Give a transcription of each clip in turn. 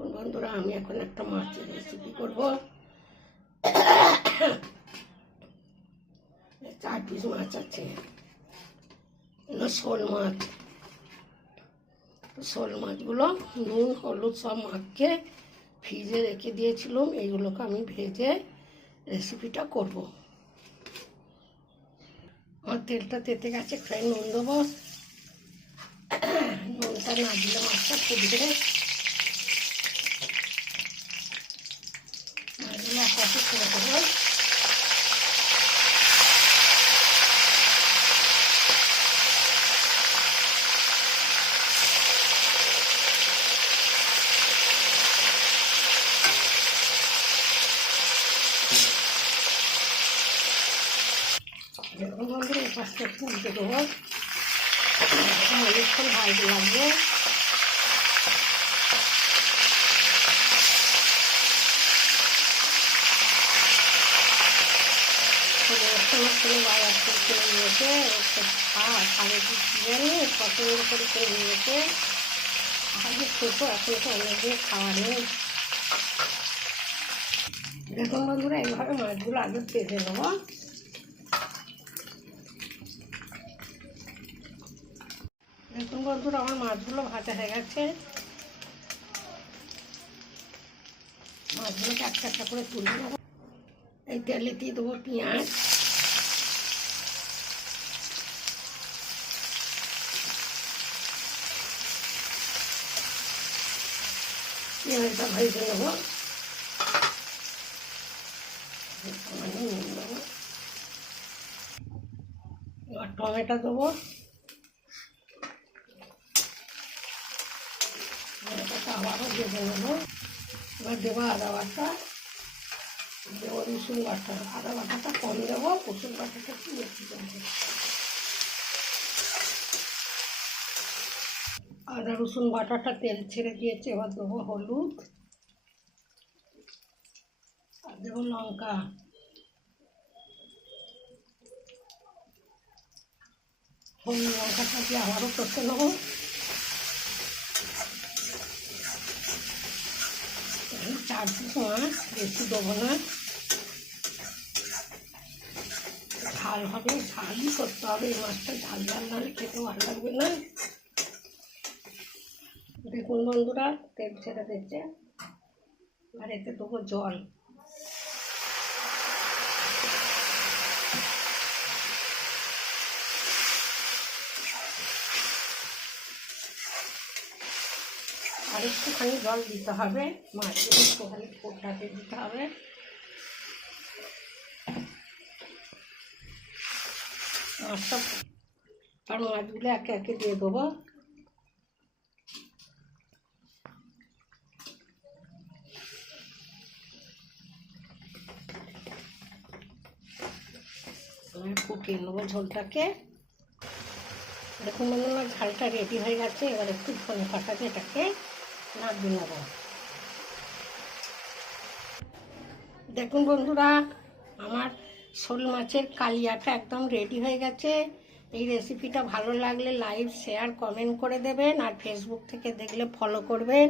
দেখুন বন্ধুরা, আমি এখন একটা মাছের রেসিপি করব। 4 পিস মাছ আছে, শোল মাছ। শোল মাছগুলো নুন হলুদ সব মাখিয়ে ফ্রিজে রেখে দিয়েছিলাম। এইগুলোকে আমি ভেজে রেসিপিটা করব। আমার তেলটা তেতে গেছে, একটু নুন দেবো। নুনটা না দিলে মাছটা ফুটবে। মাছগুলো আস্তে করে দেবো। দেখুন বন্ধুরা, এই পাশটা একটু উল্টে দেবো। অনেকক্ষণ ভাজতে লাগবে। বাজার থেকে কিনে নিয়েছে, সাড়ে জানি পছন্দ করে কিনে নিয়েছে। আগে ছোটো, এখন তো অনেকদিন খাওয়া নেই। দেখুন বন্ধুরা, এইভাবে মাছগুলো আগে ভেজে নেবো। দেখুন বন্ধুরা, আমার মাছগুলো ভাজা হয়ে গেছে। মাছগুলোকে একটা একটা করে তুলে নেবো। এই তেলে দিয়ে দেবো পেঁয়াজ, পেঁয়াজটা ভেজে নেবো। নুন দেবো, এবার টমেটো দেবো। টমেটোটা আবারও ভেজে নেবো। এবার দেবো আদা বাটা, দেবো রসুন বাটা। আদা বাটাটা কম দেবো, রসুন বাটাটা একটু বেশি দেবো। আদা রসুন বাটাটা তেল ছেড়ে দিয়েছে। এবার দেবো হলুদ আর দেবো লঙ্কা। হলুদ লঙ্কাটা দিয়ে আবারও কষে নেবো। চার পিস মাছ, বেশি দেবো না। ঝাল হবে, ঝালই করতে হবে। এই মাছটা ঝাল ঝাল নাহলে খেতে ভালো লাগবে না। দেখুন বন্ধুরা, তেল ছেড়ে দিচ্ছে। আর এতে দেবো জল। আর একটুখানি জল দিতে হবে, মাছগুলো একটুখানি ফোটাতে দিতে হবে। মাছটা আর মাছগুলো একে একে দিয়ে দেবো। ফুটিয়ে নেবো ঝোলটাকে। দেখুন বন্ধুরা, ঝালটা রেডি হয়ে গেছে। এবার একটু ধনে পাতা দিয়ে এটাকে নাড়িয়ে নেবো। দেখুন বন্ধুরা, আমার শোল মাছের কালিয়াটা একদম রেডি হয়ে গেছে। এই রেসিপিটা ভালো লাগলে লাইক শেয়ার কমেন্ট করে দেবেন। আর ফেসবুক থেকে দেখলে ফলো করবেন।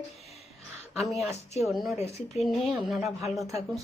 আমি আসছি অন্য রেসিপি নিয়ে। আপনারা ভালো থাকুন।